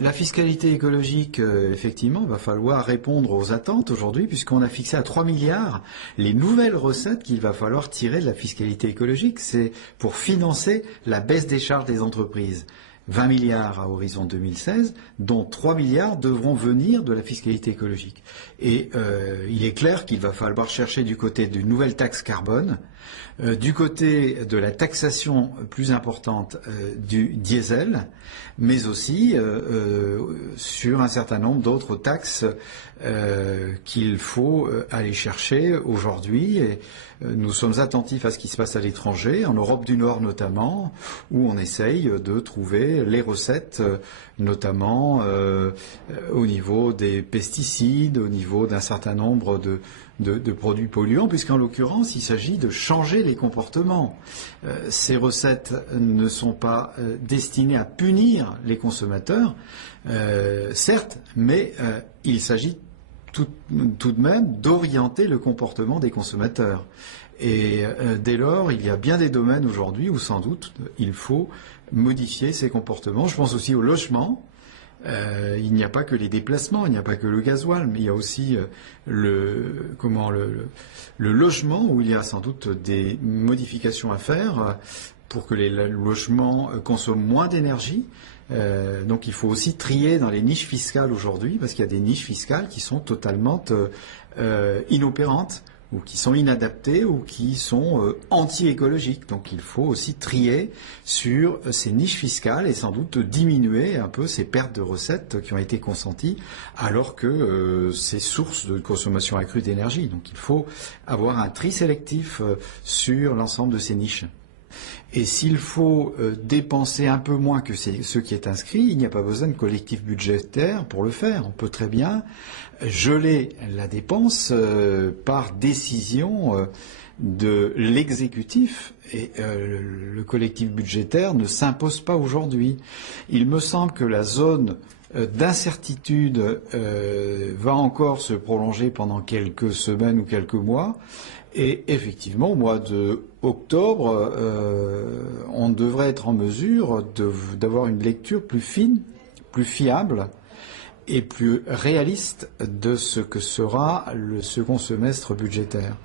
la fiscalité écologique, effectivement, va falloir répondre aux attentes aujourd'hui, puisqu'on a fixé à 3 milliards les nouvelles recettes qu'il va falloir tirer de la fiscalité écologique. C'est pour financer la baisse des charges des entreprises. 20 milliards à horizon 2016, dont 3 milliards devront venir de la fiscalité écologique. Et il est clair qu'il va falloir chercher du côté d'une nouvelle taxe carbone, du côté de la taxation plus importante du diesel, mais aussi sur un certain nombre d'autres taxes qu'il faut aller chercher aujourd'hui. Et nous sommes attentifs à ce qui se passe à l'étranger, en Europe du Nord notamment, où on essaye de trouver les recettes, notamment au niveau des pesticides, au niveau d'un certain nombre de produits polluants, puisqu'en l'occurrence, il s'agit de changer les comportements. Ces recettes ne sont pas destinées à punir les consommateurs, certes, mais il s'agit tout de même d'orienter le comportement des consommateurs. Et dès lors, il y a bien des domaines aujourd'hui où sans doute il faut modifier ces comportements. Je pense aussi au logement. Il n'y a pas que les déplacements, il n'y a pas que le gasoil, mais il y a aussi le logement où il y a sans doute des modifications à faire pour que les logements consomment moins d'énergie. Donc il faut aussi trier dans les niches fiscales aujourd'hui, parce qu'il y a des niches fiscales qui sont totalement inopérantes, ou qui sont inadaptées, ou qui sont anti-écologiques. Donc il faut aussi trier sur ces niches fiscales et sans doute diminuer un peu ces pertes de recettes qui ont été consenties, alors que c'est source de consommation accrue d'énergie. Donc il faut avoir un tri sélectif sur l'ensemble de ces niches. Et s'il faut dépenser un peu moins que ce qui est inscrit, il n'y a pas besoin de collectif budgétaire pour le faire. On peut très bien geler la dépense par décision de l'exécutif. Et le collectif budgétaire ne s'impose pas aujourd'hui. Il me semble que la zone d'incertitude va encore se prolonger pendant quelques semaines ou quelques mois. Et effectivement, au mois de octobre, on devrait être en mesure d'avoir une lecture plus fine, plus fiable et plus réaliste de ce que sera le second semestre budgétaire.